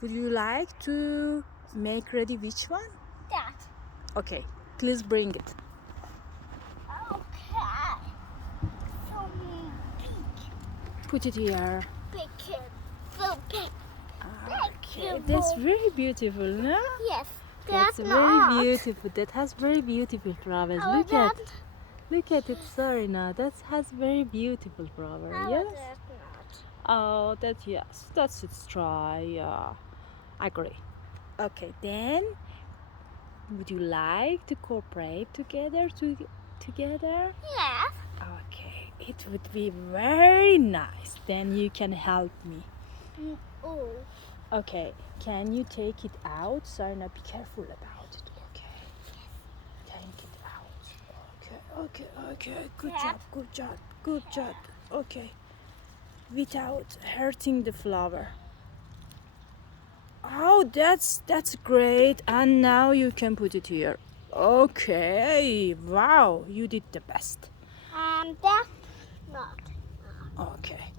Would you like to make ready which one? That. Okay, please bring it. Okay. So big. Put it here. Big. So big. Okay, that's very beautiful, no? Yes. That's very beautiful. That has very beautiful flowers. How Look about look at it, Sarina. That has very beautiful flower. How Yes. that not? Oh, that yes. That's its try. Yeah, I agree. Okay, then would you like to cooperate together together? Yes. Okay, it would be very nice. Then you can help me. Oh. Okay, can you take it out? Sarina, be careful about it. Okay. Take it out. Okay. Good job. Okay. Without hurting the flower. Oh, that's great. And now you can put it here. Okay. Wow, you did the best. And that's not. Okay.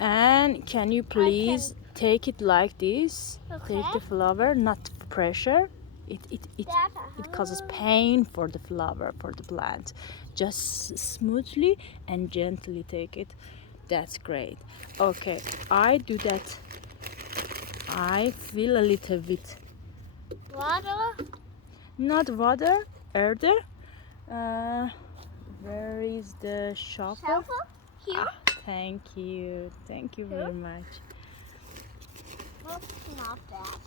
And can you please take it like this? Okay. Take the flower, not pressure. That, It causes pain for the flower, for the plant. Just smoothly and gently take it. That's great. Okay, I do that. I feel a little bit. Water. Not water, earth. Where is the shovel? Shovel. Here. Thank you very much. Well, not that.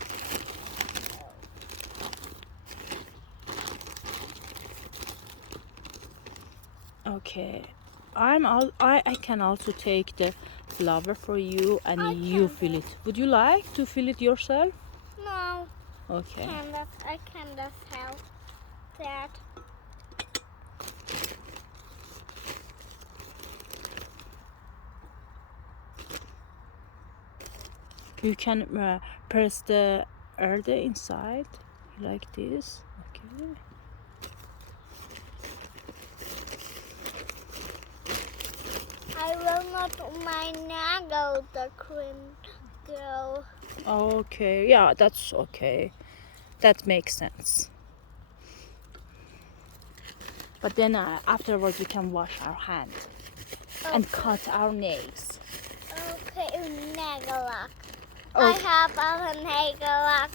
Okay, I can also take the flower for you and you fill it. Would you like to fill it yourself? No. Okay. I can just help that. You can press the earth inside like this. Okay. I will not my nail the cream go. Okay, yeah, that's okay. That makes sense. But then afterwards we can wash our hand and cut our nails. Okay, nail lock. Oh. I have a nail lock.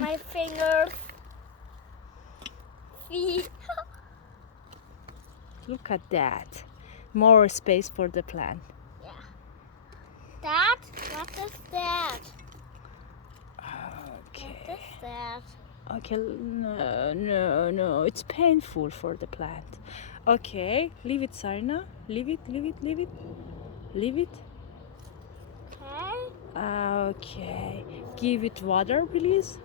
My fingers, feet. Look at that. More space for the plant. Yeah. That? What is that? Okay. What is that? Okay, no. It's painful for the plant. Okay, leave it, Sarna. Leave it. Okay. Okay. Give it water, please.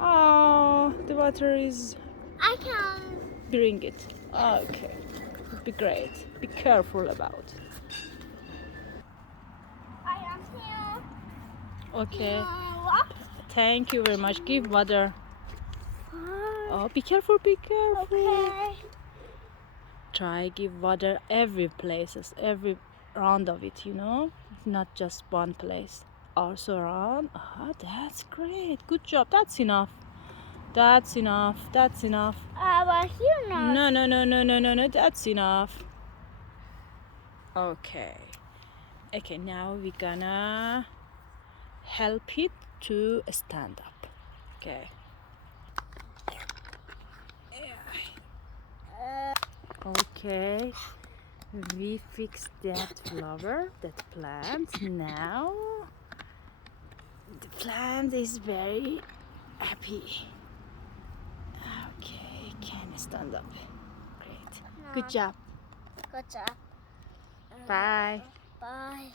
Oh, the water is... I can. Bring it. Okay. It'd be great. Be careful about it. I am here. Okay. What? Thank you very much. Give water. Oh, be careful. Okay. Try give water every places, every round of it, not just one place. Also around. Ah, that's great. Good job. That's enough. But here not. No. That's enough. Okay. Okay, now we're gonna help it to stand up. Okay. Okay. We fixed that flower, that plant. Now the plant is very happy. Okay, can stand up. Great. Good job. Good job. Bye. Bye.